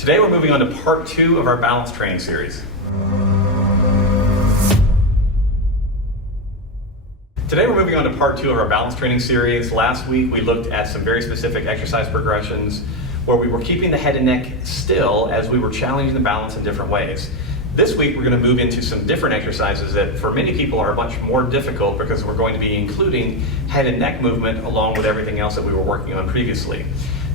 Today we're moving on to part 2 of our balance training series. Today we're moving on to part 2 of our balance training series. Last week we looked at some very specific exercise progressions where we were keeping the head and neck still as we were challenging the balance in different ways. This week we're going to move into some different exercises that for many people are much more difficult because we're going to be including head and neck movement along with everything else that we were working on previously.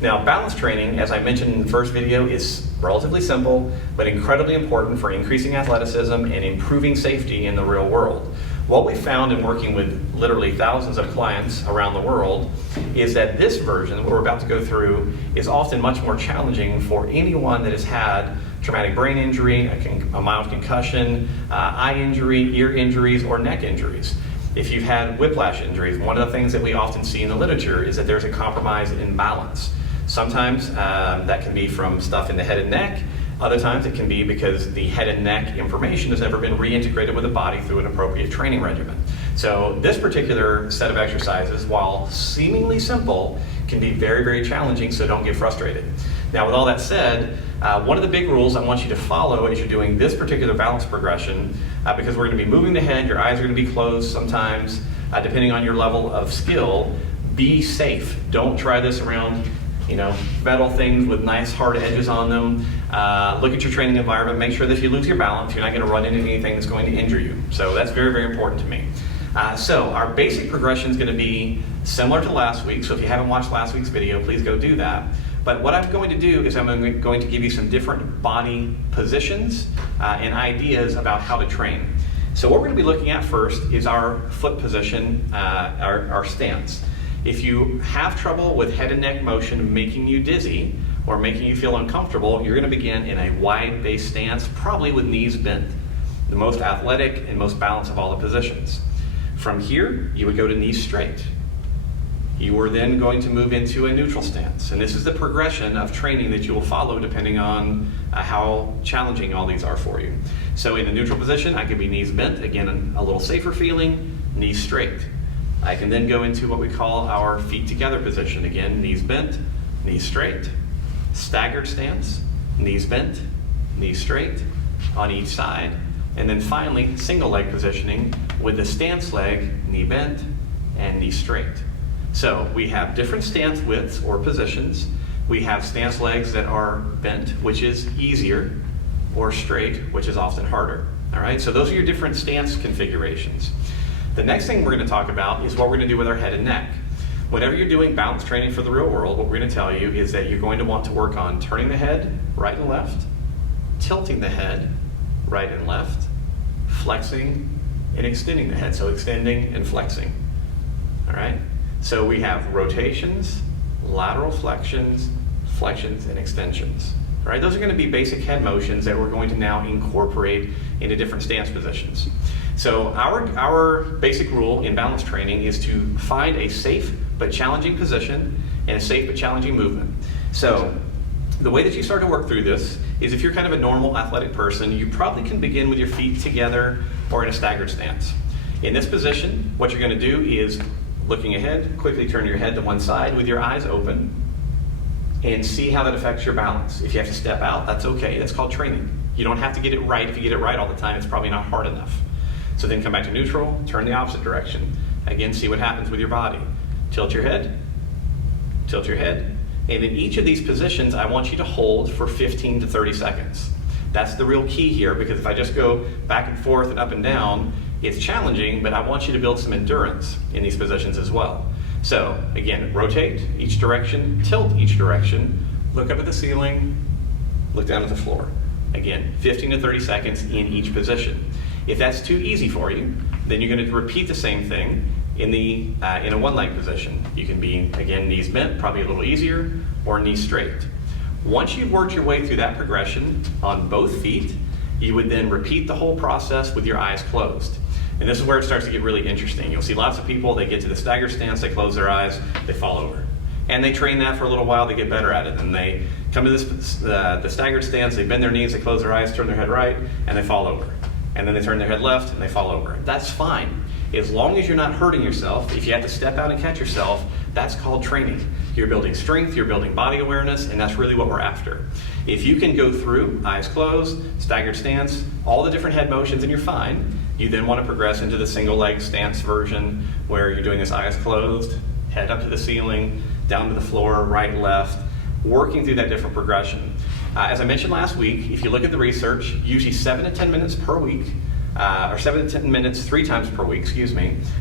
Now, balance training, as I mentioned in the first video, is relatively simple, but incredibly important for increasing athleticism and improving safety in the real world. What we found in working with literally thousands of clients around the world is that this version that we're about to go through is often much more challenging for anyone that has had traumatic brain injury, a mild concussion, eye injury, ear injuries, or neck injuries. If you've had whiplash injuries, one of the things that we often see in the literature is that there's a compromise in balance. Sometimes that can be from stuff in the head and neck. Other times it can be because the head and neck information has never been reintegrated with the body through an appropriate training regimen. So this particular set of exercises, while seemingly simple, can be very, very challenging, so don't get frustrated. Now, with all that said, one of the big rules I want you to follow as you're doing this particular balance progression, because we're going to be moving the head, your eyes are going to be closed sometimes, depending on your level of skill, be safe. Don't try this around metal things with nice hard edges on them. Look at your training environment. Make sure that if you lose your balance, you're not going to run into anything that's going to injure you. So that's very, very important to me. So our basic progression is going to be similar to last week. So if you haven't watched last week's video, please go do that. But what I'm going to do is I'm going to give you some different body positions and ideas about how to train. So what we're going to be looking at first is our foot position, our stance. If you have trouble with head and neck motion making you dizzy or making you feel uncomfortable, you're going to begin in a wide-based stance, probably with knees bent, the most athletic and most balanced of all the positions. From here, you would go to knees straight. You are then going to move into a neutral stance, and this is the progression of training that you will follow depending on how challenging all these are for you. So in the neutral position, I can be knees bent, again a little safer feeling, knees straight. I can then go into what we call our feet together position. Again, knees bent, knees straight, staggered stance, knees bent, knees straight on each side, and then finally single leg positioning with the stance leg, knee bent and knee straight. So we have different stance widths or positions. We have stance legs that are bent, which is easier, or straight, which is often harder. All right, so those are your different stance configurations. The next thing we're going to talk about is what we're going to do with our head and neck. Whenever you're doing balance training for the real world, what we're going to tell you is that you're going to want to work on turning the head right and left, tilting the head right and left, flexing and extending the head. So extending and flexing. All right? So we have rotations, lateral flexions, flexions, and extensions. All right? Those are going to be basic head motions that we're going to now incorporate into different stance positions. So our basic rule in balance training is to find a safe but challenging position and a safe but challenging movement. So the way that you start to work through this is if you're kind of a normal athletic person, you probably can begin with your feet together or in a staggered stance. In this position, what you're going to do is looking ahead, quickly turn your head to one side with your eyes open and see how that affects your balance. If you have to step out, that's okay. That's called training. You don't have to get it right. If you get it right all the time, it's probably not hard enough. So then come back to neutral, turn the opposite direction. Again, see what happens with your body. Tilt your head, and in each of these positions, I want you to hold for 15 to 30 seconds. That's the real key here, because if I just go back and forth and up and down, it's challenging, but I want you to build some endurance in these positions as well. So again, rotate each direction, tilt each direction, look up at the ceiling, look down at the floor. Again, 15 to 30 seconds in each position. If that's too easy for you, then you're going to repeat the same thing in a one-leg position. You can be, again, knees bent, probably a little easier, or knees straight. Once you've worked your way through that progression on both feet, you would then repeat the whole process with your eyes closed. And this is where it starts to get really interesting. You'll see lots of people, they get to the stagger stance, they close their eyes, they fall over. And they train that for a little while, they get better at it. And they come to the staggered stance, they bend their knees, they close their eyes, turn their head right, and they fall over. And then they turn their head left and they fall over. That's fine. As long as you're not hurting yourself, if you have to step out and catch yourself, that's called training. You're building strength, you're building body awareness, and that's really what we're after. If you can go through eyes closed, staggered stance, all the different head motions, and you're fine, you then want to progress into the single leg stance version where you're doing this eyes closed, head up to the ceiling, down to the floor, right, left, working through that different progression. As I mentioned last week, if you look at the research, usually 7 to 10 minutes per week, or 7 to 10 minutes 3 times per week,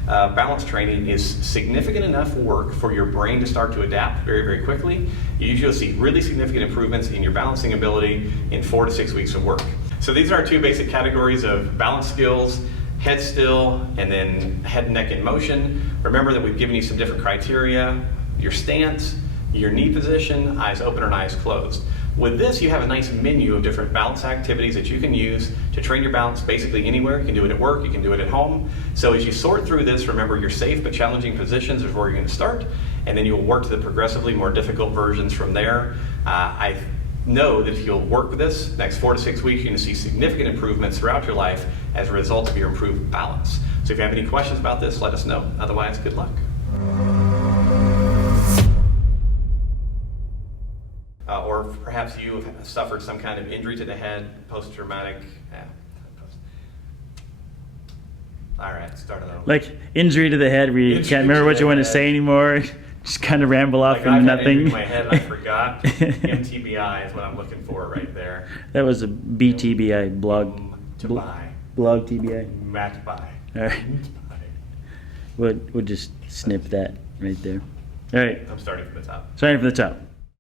balance training is significant enough work for your brain to start to adapt very, very quickly. You usually see really significant improvements in your balancing ability in 4 to 6 weeks of work. So these are our 2 basic categories of balance skills: head still, and then head and neck in motion. Remember that we've given you some different criteria: your stance, your knee position, eyes open and eyes closed. With this, you have a nice menu of different balance activities that you can use to train your balance basically anywhere. You can do it at work, you can do it at home. So as you sort through this, remember your safe but challenging positions is where you're going to start, and then you'll work to the progressively more difficult versions from there. I know that if you'll work with this next 4 to 6 weeks, you're going to see significant improvements throughout your life as a result of your improved balance. So if you have any questions about this, let us know. Otherwise, good luck. Or perhaps you have suffered some kind of injury to the head, post-traumatic. All right, start it over. Like injury to the head where you can't remember what you want to say anymore, just kind of ramble off into nothing. In my head, I forgot. MTBI is what I'm looking for right there. That was a BTBI, blog. To buy. Blog TBI. Matt buy. All right. We'll just snip that right there. All right. I'm starting from the top. Starting from the top.